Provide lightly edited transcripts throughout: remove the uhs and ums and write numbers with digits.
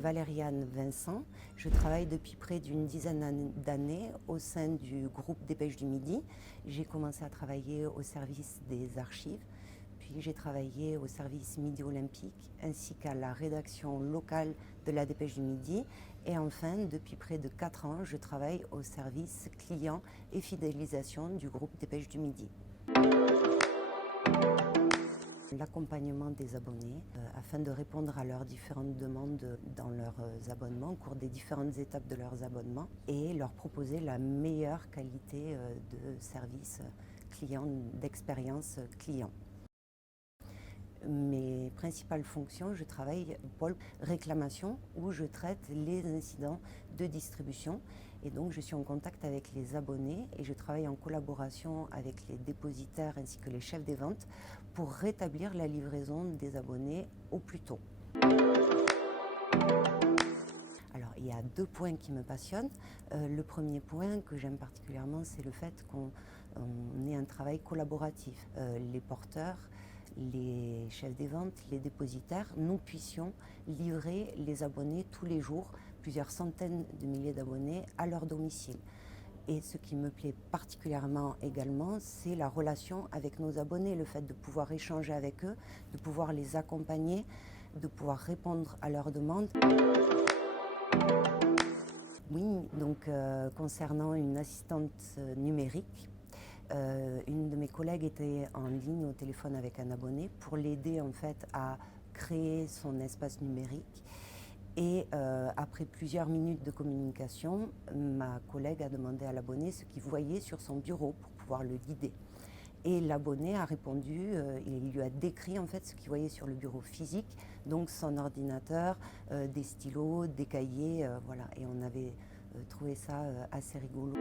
Valériane Vincent. Je travaille depuis près d'une dizaine d'années au sein du groupe Dépêche du Midi. J'ai commencé à travailler au service des archives, puis j'ai travaillé au service Midi Olympique ainsi qu'à la rédaction locale de la Dépêche du Midi. Et enfin, depuis près de 4 ans, je travaille au service client et fidélisation du groupe Dépêche du Midi. L'accompagnement des abonnés afin de répondre à leurs différentes demandes dans leurs abonnements, au cours des différentes étapes de leurs abonnements, et leur proposer la meilleure qualité de service client, d'expérience client. Mes principales fonctions, je travaille au pôle réclamation où je traite les incidents de distribution et donc je suis en contact avec les abonnés et je travaille en collaboration avec les dépositaires ainsi que les chefs des ventes pour rétablir la livraison des abonnés au plus tôt. Alors, il y a 2 points qui me passionnent. Le premier point que j'aime particulièrement, c'est le fait qu'on ait un travail collaboratif. Les porteurs, les chefs des ventes, les dépositaires, nous puissions livrer les abonnés tous les jours, plusieurs centaines de milliers d'abonnés à leur domicile. Et ce qui me plaît particulièrement également, c'est la relation avec nos abonnés, le fait de pouvoir échanger avec eux, de pouvoir les accompagner, de pouvoir répondre à leurs demandes. Oui, donc concernant une assistante numérique, une de mes collègues était en ligne au téléphone avec un abonné pour l'aider en fait à créer son espace numérique. Et après plusieurs minutes de communication, ma collègue a demandé à l'abonné ce qu'il voyait sur son bureau pour pouvoir le guider. Et l'abonné a répondu, il lui a décrit en fait ce qu'il voyait sur le bureau physique, donc son ordinateur, des stylos, des cahiers, voilà. Et on avait trouvé ça assez rigolo.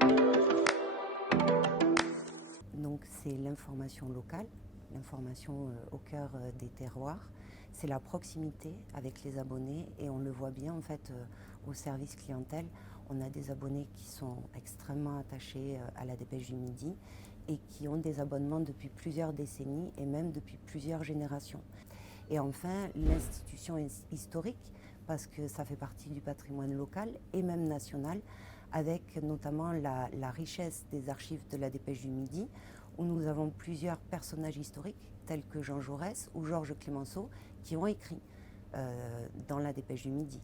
Donc c'est l'information locale, l'information au cœur des terroirs. C'est la proximité avec les abonnés et on le voit bien en fait au service clientèle. On a des abonnés qui sont extrêmement attachés à la Dépêche du Midi et qui ont des abonnements depuis plusieurs décennies et même depuis plusieurs générations. Et enfin, l'institution historique, parce que ça fait partie du patrimoine local et même national, avec notamment la richesse des archives de la Dépêche du Midi, où nous avons plusieurs personnages historiques, tels que Jean Jaurès ou Georges Clemenceau, qui ont écrit dans la Dépêche du Midi.